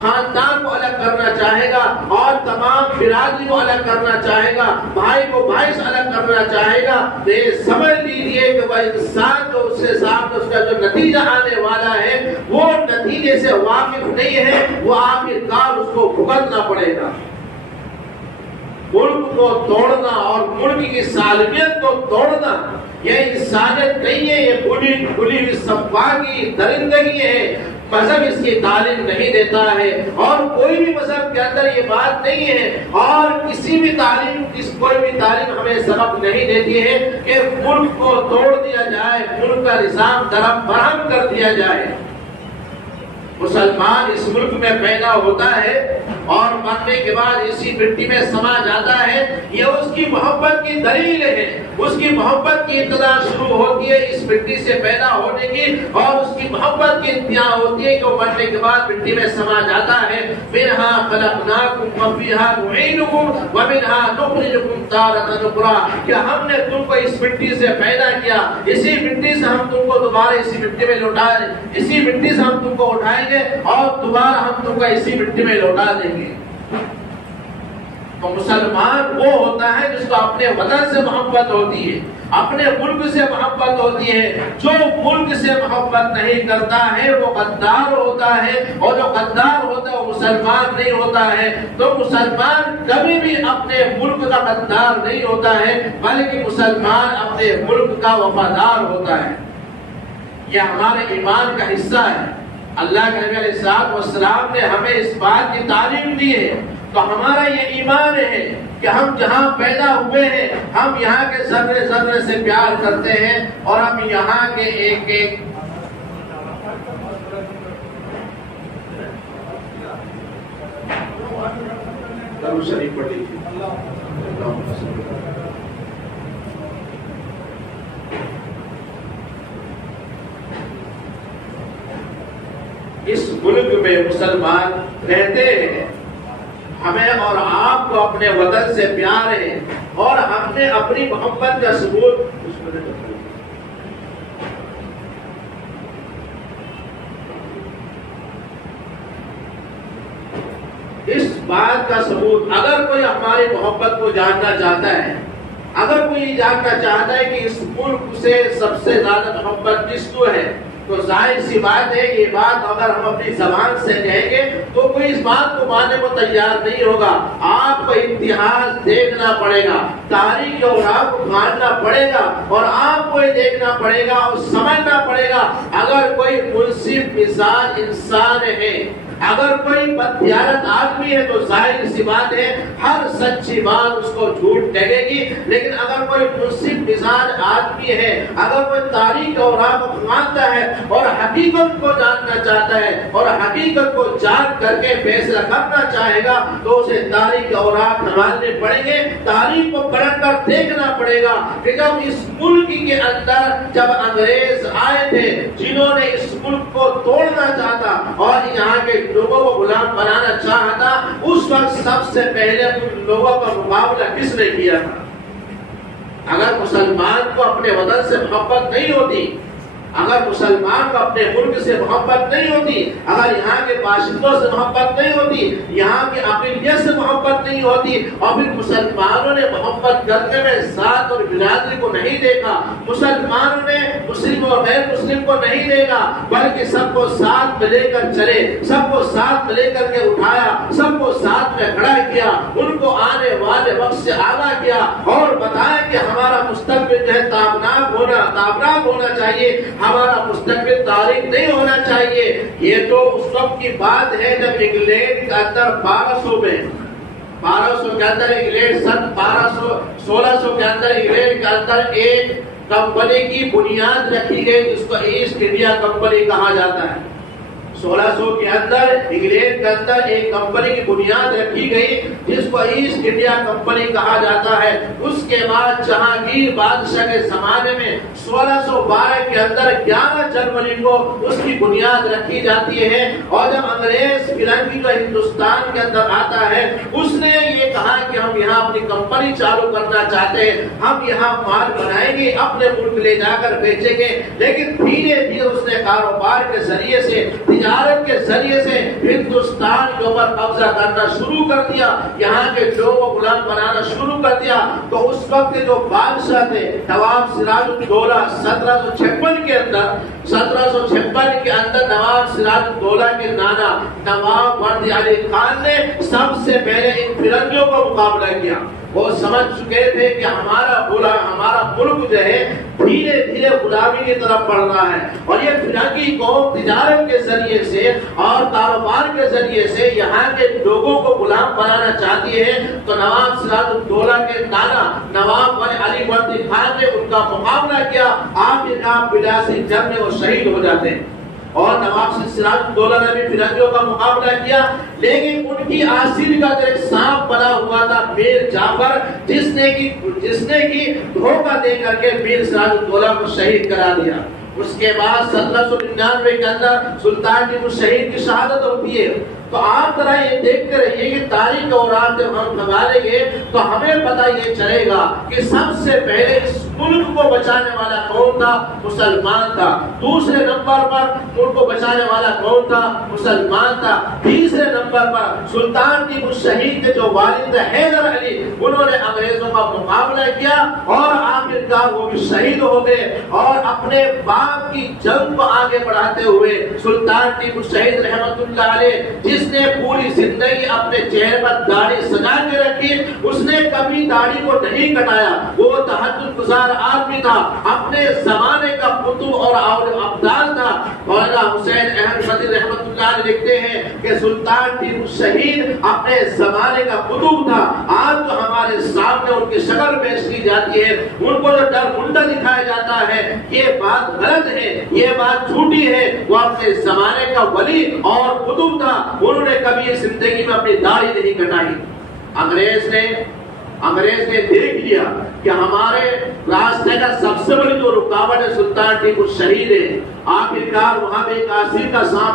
خاندان کو الگ کرنا چاہے گا اور تمام برادری کو الگ کرنا چاہے گا، بھائی کو بھائی سے الگ کرنا چاہے گا، تو یہ سمجھ لیجیے کہ وہ انسان جو اس کے ساتھ اس کا جو نتیجہ آنے والا ہے وہ نتیجے سے واقف نہیں ہے، وہ آخرکار اس کو بھگتنا پڑے گا۔ ملک کو توڑنا اور ملک کی سالمیت کو توڑنا یہ انسانیت نہیں ہے، یہ کھلی ہوئی سفاکی درندگی ہے۔ مذہب اس کی تعلیم نہیں دیتا ہے اور کوئی بھی مذہب کے اندر یہ بات نہیں ہے، اور کسی بھی تعلیم کوئی بھی تعلیم ہمیں سبق نہیں دیتی ہے کہ ملک کو توڑ دیا جائے، ملک کا نظام درہم برہم کر دیا جائے۔ مسلمان اس ملک میں پیدا ہوتا ہے اور مرنے کے بعد اسی مٹی میں سما جاتا ہے، یہ اس کی محبت کی دلیل ہے۔ اس کی محبت کی ابتدا شروع ہوتی ہے اس مٹی سے پیدا ہونے کی، اور اس کی محبت کی انتہا ہوتی ہے کہ وہ مرنے کے بعد مٹی میں سما جاتا ہے۔ منها خلقناکم وفیها نعیدکم ومنها نخرجکم تارۃ اخری، کہ ہم نے تم کو اس مٹی سے پیدا کیا، اسی مٹی سے ہم تم کو دوبارہ اسی مٹی میں لوٹائیں، اسی مٹی سے ہم تم کو اٹھائیں گے اور دوبارہ ہم تم کو اسی مٹی میں لوٹا دیں گے۔ تو مسلمان وہ ہوتا ہے جس کو اپنے وطن سے محبت ہوتی ہے، اپنے ملک سے محبت ہوتی ہے۔ جو ملک سے محبت نہیں کرتا ہے وہ غدار ہوتا ہے، اور جو غدار ہوتا ہے وہ مسلمان نہیں ہوتا ہے۔ تو مسلمان کبھی بھی اپنے ملک کا غدار نہیں ہوتا ہے، بلکہ مسلمان اپنے ملک کا وفادار ہوتا ہے۔ یہ ہمارے ایمان کا حصہ ہے۔ اللہ کے نبی علیہ الصلوۃ والسلام نے ہمیں اس بات کی تعلیم دی ہے، تو ہمارا یہ ایمان ہے کہ ہم جہاں پیدا ہوئے ہیں ہم یہاں کے ذرے ذرے سے پیار کرتے ہیں، اور ہم یہاں کے ایک ایک درود شریف پڑھ لیجیے۔ اس ملک میں مسلمان رہتے ہیں، ہمیں اور آپ کو اپنے وطن سے پیار ہے، اور ہم نے اپنی محبت کا ثبوت اس بات کا ثبوت، اگر کوئی ہماری محبت کو جاننا چاہتا ہے، اگر کوئی جاننا چاہتا ہے کہ اس ملک سے سب سے زیادہ محبت کس کو ہے، تو ظاہر سی بات ہے یہ بات اگر ہم اپنی زبان سے کہیں گے تو کوئی اس بات کو ماننے کو تیار نہیں ہوگا۔ آپ کو اتہاس دیکھنا پڑے گا، تاریخ اور آپ کو ماننا پڑے گا، اور آپ کو یہ دیکھنا پڑے گا اور سمجھنا پڑے گا اگر کوئی منصف مزاج انسان ہے، اگر کوئی بددیانت آدمی ہے تو ظاہر سی بات ہے ہر سچی بات اس کو جھوٹ لگے گی، لیکن اگر کوئی منصف مزاج آدمی ہے، اگر کوئی تاریخ اور راہ کو مانتا ہے اور حقیقت کو جاننا چاہتا ہے اور حقیقت کو جان کر کے فیصلہ کرنا چاہے گا، تو اسے تاریخ اور راہ سنبھالنے پڑیں گے، تاریخ کو پڑھ کر دیکھنا پڑے گا کہ جب اس ملک کے اندر جب انگریز آئے تھے جنہوں نے اس ملک کو توڑنا چاہتا اور یہاں کے لوگوں کو غلام بنانا چاہا تھا، اس وقت سب سے پہلے ان لوگوں کا مقابلہ کس نے کیا تھا؟ اگر مسلمان کو اپنے وطن سے محبت نہیں ہوتی، اگر مسلمان کو اپنے ملک سے محبت نہیں ہوتی، اگر یہاں کے باشندوں سے محبت نہیں ہوتی، یہاں کی اقلیت سے محبت نہیں ہوتی، اور پھر مسلمانوں نے محبت کرنے میں ذات اور برادری کو نہیں دیکھا، مسلمانوں نے مسلم اور غیر مسلم کو نہیں دیکھا، بلکہ سب کو ساتھ میں لے کر چلے، سب کو ساتھ میں لے کر کے اٹھایا، سب کو ساتھ میں کھڑا کیا، ان کو آنے والے وقت سے آگاہ کیا اور بتایا کہ ہمارا مستقبل جو ہے تابناک ہونا چاہیے، ہمارا مستقبل تاریخ نہیں ہونا چاہیے۔ یہ تو اس وقت کی بات ہے جب انگلینڈ کے اندر 1200 کے اندر انگلینڈ سن 1600 کے اندر انگلینڈ کے اندر ایک کمپنی کی بنیاد رکھی گئی جس کو ایسٹ انڈیا کمپنی کہا جاتا ہے۔ 1600 کے اندر انگلینڈ کے اندر ایک کمپنی کی بنیاد رکھی گئی جس کو ایسٹ انڈیا کمپنی کہا جاتا ہے۔ اس کے بعد جہانگیر بادشاہ کے زمانے میں 1612 کے اندر 11 جنوری کو اس کی بنیاد رکھی جاتی ہے، اور جب انگریز فرنگی جو ہندوستان کے اندر آتا ہے اس نے یہ کہا کہ ہم یہاں اپنی کمپنی چالو کرنا چاہتے ہیں، ہم یہاں مال بنائیں گے، اپنے ملک لے جا کر بیچیں گے، لیکن دھیرے دھیرے اس نے کاروبار کے ذریعے سے تجارت کے ذریعے سے ہندوستان کے اوپر قبضہ کرنا شروع کر دیا، یہاں کے لوگوں کو غلام بنانا شروع کر دیا، تو اس وقت کے جو بادشاہ تھے نواب سراج الدولہ 1756 کے اندر نواب سراج الدولہ کے نانا نواب مرد علی خان نے سب سے پہلے ان فرنگیوں کو مقابلہ کیا۔ وہ سمجھ چکے تھے کہ ہمارا ملک جو ہے دھیرے دھیرے غلامی کی طرف بڑھ رہا ہے، اور یہ فرنگی قوم تجارت کے ذریعے سے اور کاروبار کے ذریعے سے یہاں کے لوگوں کو غلام بنانا چاہتی ہے۔ تو نواب سراج الدولہ کے نانا نواب علی مرد خان نے ان کا مقابلہ کیا، آخرکار بلاسی جنگ میں وہ شہید ہو جاتے ہیں، اور نواب سراج الدولہ نے بھی فرنگیوں کا مقابلہ کیا، لیکن ان کی آسیر کا جو ایک سانپ بنا ہوا تھا میر جعفر، جس نے کی دھوکہ دے کر کے میر سراج الدولہ کو شہید کرا دیا۔ اس کے بعد 1799 کے اندر سلطان ٹیپو شہید کی شہادت ہوتی ہے۔ تو آپ ذرا یہ دیکھتے رہیے کہ تاریخ اور رات جب ہم نکالیں گے تو ہمیں پتہ یہ چلے گا کہ سب سے پہلے اس ملک کو بچانے والا کون تھا؟ مسلمان تھا۔ دوسرے نمبر پر ملک کو بچانے والا کون تھا؟ مسلمان تھا۔ تیسرے نمبر پر سلطان ٹیپو شہید کے جو والد تھے حیدر علی، انہوں نے انگریزوں کا مقابلہ کیا اور آخرکار وہ بھی شہید ہو گئے، اور اپنے باپ کی جنگ کو آگے بڑھاتے ہوئے سلطان ٹیپو شہید رحمت اللہ علیہ، جس نے پوری زندگی اپنے چہرے پر داڑھی سجا کے رکھی، اس نے کبھی داڑھی کو نہیں کٹایا، وہ تہجد گزار آدمی تھا، اپنے زمانے کا قطب اور ابدال تھا۔ مولانا حسین احمد فضل رحمت اللہ علیہ لکھتے ہیں کہ سلطان ٹیپو شہید اپنے زمانے کا قطب تھا۔ آج جو ہمارے سامنے ان کی شکل پیش کی جاتی ہے، ان کو جو ڈرمنڈا دکھایا جاتا ہے، یہ بات غلط ہے، یہ بات جھوٹی ہے۔ وہ اپنے زمانے کا ولی اور قطب تھا، انہوں نے کبھی زندگی میں اپنی داڑھی نہیں کٹائی۔ انگریز نے دیکھ لیا کہ ہمارے راستے کا سب سے بڑی جو رکاوٹ ہے سلطان ٹیپو شہید ہے، آخرکار وہاں پہ ایک آسیر کا سانپ